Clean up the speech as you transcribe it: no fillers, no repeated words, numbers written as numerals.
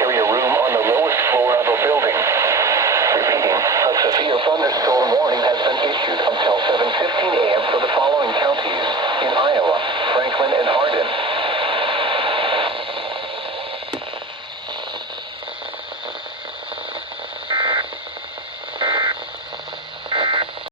carry a room on the lowest floor of a building. Repeating, a severe thunderstorm warning has been issued until 7:15 a.m. for the following counties in Iowa: Franklin and